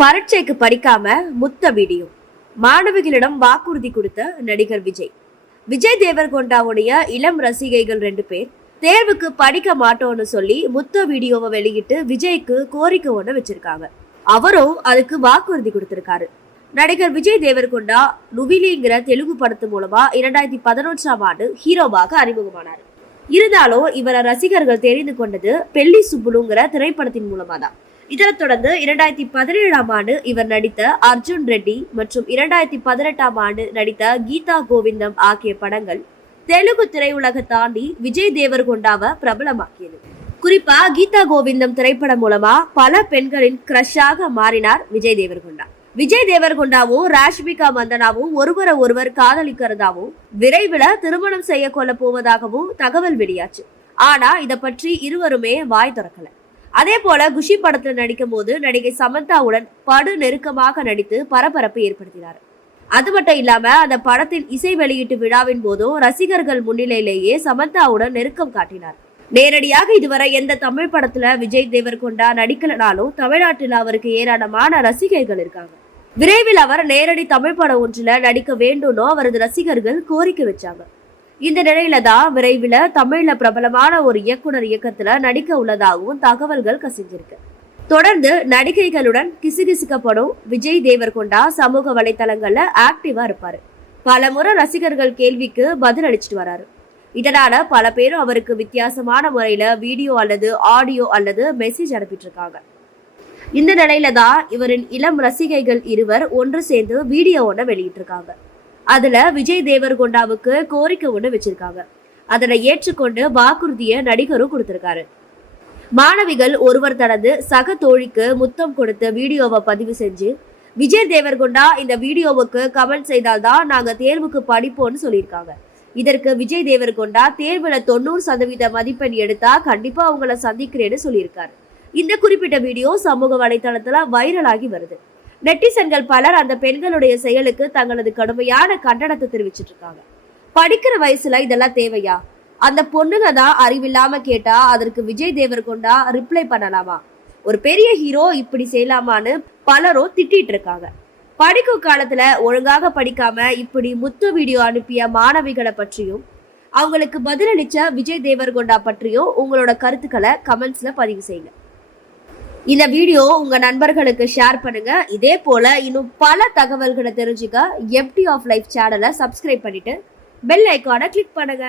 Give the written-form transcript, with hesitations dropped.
பரீட்சைக்கு படிக்காம முத்த வீடியோ. மாணவிகளிடம் வாக்குறுதி கொடுத்த நடிகர் விஜய். விஜய் தேவர்கொண்டாவுடைய இளம் ரசிகைகள் 2 பேர் தேர்வுக்கு படிக்க மாட்டோம்னு சொல்லி முத்த வீடியோவை வெளியிட்டு விஜய்க்கு கோரிக்கை ஒண்ணு வச்சிருக்காங்க. அவரும் அதுக்கு வாக்குறுதி கொடுத்திருக்காரு. நடிகர் விஜய் தேவர்கொண்டா நுவிலிங்கிற தெலுங்கு படத்து மூலமா 2011ஆம் ஆண்டு ஹீரோவாக அறிமுகமானார். இருந்தாலும் இவரை ரசிகர்கள் தெரிந்து கொண்டது பெல்லி சுப்புலுங்கிற திரைப்படத்தின் மூலமா தான். இதனைத் தொடர்ந்து 2017ஆம் ஆண்டு இவர் நடித்த அர்ஜுன் ரெட்டி மற்றும் 2018ஆம் ஆண்டு நடித்த கீதா கோவிந்தம் ஆகிய படங்கள் தெலுங்கு திரையுலக தாண்டி விஜய் தேவர்கொண்டாவை பிரபலமாக்கியது. குறிப்பா கீதா கோவிந்தம் திரைப்படம் மூலமா பல பெண்களின் கிரஷாக மாறினார் விஜய் தேவர்கொண்டா. விஜய் தேவர்கொண்டாவும் ராஷ்மிகா மந்தனாவும் ஒருவர் காதலிக்கிறதாவும் விரைவில் திருமணம் செய்ய கொள்ள போவதாகவும் தகவல் வெளியாச்சு. ஆனா இத பற்றி இருவருமே வாய் திறக்கல. அதே போல குஷி படத்தில் நடிக்கும் போது நடிகை சமந்தாவுடன் படு நெருக்கமாக நடித்து பரபரப்பை ஏற்படுத்தினார். அது மட்டும் இல்லாம அந்த படத்தின் இசை வெளியீட்டு விழாவின் போதும் ரசிகர்கள் முன்னிலையிலேயே சமந்தாவுடன் நெருக்கம் காட்டினார். நேரடியாக இதுவரை எந்த தமிழ் படத்துல விஜய் தேவர்கொண்டா நடிக்கலனாலும் தமிழ்நாட்டில் அவருக்கு ஏராளமான ரசிகர்கள் இருக்காங்க. விரைவில் அவர் நேரடி தமிழ் படம் ஒன்றுல நடிக்க வேண்டும்னு அவரது ரசிகர்கள் கோரிக்கை வச்சாங்க. இந்த நிலையில தான் விரைவில் தமிழ்ல பிரபலமான ஒரு இயக்குனர் இயக்கத்துல நடிக்க உள்ளதாகவும் தகவல்கள் கசிஞ்சிருக்கு. தொடர்ந்து நடிகைகளுடன் கிசுகிசுக்கப்படும் விஜய் தேவர்கொண்டா சமூக வலைத்தளங்கள்ல ஆக்டிவா இருப்பாரு. பல முறை ரசிகர்கள் கேள்விக்கு பதில் அளிச்சுட்டு வராரு. இதனால பல பேரும் அவருக்கு வித்தியாசமான முறையில வீடியோ அல்லது ஆடியோ அல்லது மெசேஜ் அனுப்பிட்டு இருக்காங்க. இந்த நிலையில தான் இவரின் இளம் ரசிகைகள் இருவர் ஒன்று சேர்ந்து வீடியோ ஒன்றை வெளியிட்டு இருக்காங்க. அதுல விஜய் தேவர்கொண்டாவுக்கு கோரிக்கை ஒண்ணு வச்சிருக்காங்க. அதனை ஏற்றுக்கொண்டு வாக்குறுதியை நடிகரும் கொடுத்திருக்காரு. மாணவிகள் ஒருவர் தனது சக தோழிக்கு முத்தம் கொடுத்த வீடியோவை பதிவு செஞ்சு விஜய் தேவர்கொண்டா இந்த வீடியோவுக்கு கமெண்ட் செய்தால்தான் நாங்க தேர்வுக்கு படிப்போம்னு சொல்லியிருக்காங்க. இதற்கு விஜய் தேவர்கொண்டா தேர்வுல 90% மதிப்பெண் எடுத்தா கண்டிப்பா அவங்கள சந்திக்கிறேன்னு சொல்லியிருக்காரு. இந்த குறிப்பிட்ட வீடியோ சமூக வலைதளத்துல வைரலாகி வருது. நெட்டிசன்கள் பலர் அந்த பெண்களுடைய செயலுக்கு தங்களது கடுமையான கண்டனத்தை தெரிவிச்சிட்டு இருக்காங்க. படிக்கிற வயசுல இதெல்லாம் தேவையா? அந்த பொண்ணுங்க தான் அறிவில்லாம கேட்டா அதற்கு விஜய் தேவர்கொண்டா ரிப்ளை பண்ணலாமா? ஒரு பெரிய ஹீரோ இப்படி செய்யலாமான்னு பலரும் திட்டிட்டு இருக்காங்க. படிக்கும் காலத்துல ஒழுங்காக படிக்காம இப்படி முத்து வீடியோ அனுப்பிய மாணவிகளை பற்றியும் அவங்களுக்கு பதிலளிச்ச விஜய் தேவர்கொண்டா பற்றியும் உங்களோட கருத்துக்களை கமெண்ட்ஸ்ல பதிவு செய்யுங்க. இந்த வீடியோ உங்க நண்பர்களுக்கு ஷேர் பண்ணுங்க. இதே போல இன்னும் பல தகவல்களை தெரிஞ்சுக்க எம்டி ஆஃப் லைஃப் சேனலை சப்ஸ்கிரைப் பண்ணிட்டு பெல் ஐக்கானை கிளிக் பண்ணுங்க.